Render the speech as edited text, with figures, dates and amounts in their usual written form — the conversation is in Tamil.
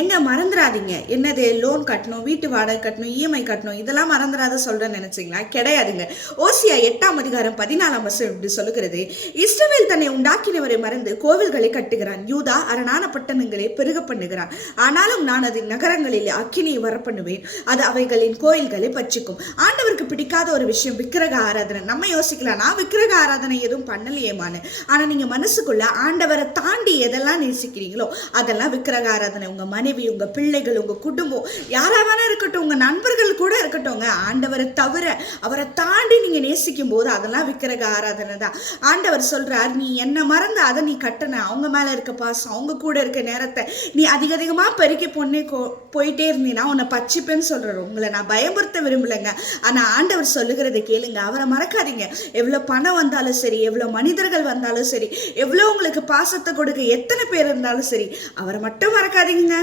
எங்க மறந்துடாதீங்க. என்னது லோன் கட்டணும், வீட்டு வாடகை கட்டணும், இஎம்ஐ கட்டணும், இதெல்லாம் மறந்துடாத சொல்றேன்னு நினைச்சீங்களா? கிடையாதுங்க. ஓசியா 8ஆம் அதிகாரம் 14ஆம் வசனம் இப்படி சொல்லுகிறது, இஸ்ரவேல் தன்னை உண்டாக்கினவரை மறந்து கோவில்களை கட்டுகிறான், யூதா அரணான பட்டணங்களை பெருக பண்ணுகிறான். ஆனாலும் நான் அதன் நகரங்களில் அக்கினியை வரப்பண்ணுவேன், அது அவைகளின் கோயில்களை பற்றிக்கும். ஆண்டவருக்கு பிடிக்காத ஒரு விஷயம் விக்கிரக ஆராதனை. நம்ம யோசிக்கலாம், நான் விக்கிரக ஆராதனை எதுவும் பண்ணலையேமான்னு. ஆனா நீங்க மனசுக்குள்ள ஆண்டவரை தாண்டி எதெல்லாம் நேசிக்கிறீங்களோ அதெல்லாம் விக்கிரக ஆராதனை. உங்க மனைவி, உங்க பிள்ளைகள், உங்க குடும்பம், யாராவது இருக்கட்டும், உங்க நண்பர்கள் கூட இருக்கட்டும், ஆண்டவரை தவிர அவரை தாண்டி நீங்க நேசிக்கும் போது அதெல்லாம் விக்கிரக ஆராதனை தான். ஆண்டவர் சொல்றார், நீ என்ன மறந்து அதை நீ கட்டண, அவங்க மேல இருக்க பாசம், அவங்க கூட இருக்க நேரத்தை நீ அதிகமா பெருக்கி போயிட்டே இருந்தீங்கன்னா உன்னை பச்சிப்பேன்னு சொல்றாரு. உங்களை நான் பயமுறுத்த விரும்பலைங்க, ஆனா ஆண்டவர் சொல்லுகிறத கேளுங்க. அவரை மறக்காதீங்க. எவ்வளவு பணம் வந்தாலும் சரி, எவ்வளவு மனிதர்கள் வந்தாலும் சரி, எவ்வளவு உங்களுக்கு பாசத்தை கொடுக்க எத்தனை பேர் இருந்தாலும் சரி, அவரை மட்டும் மறக்காதீங்க.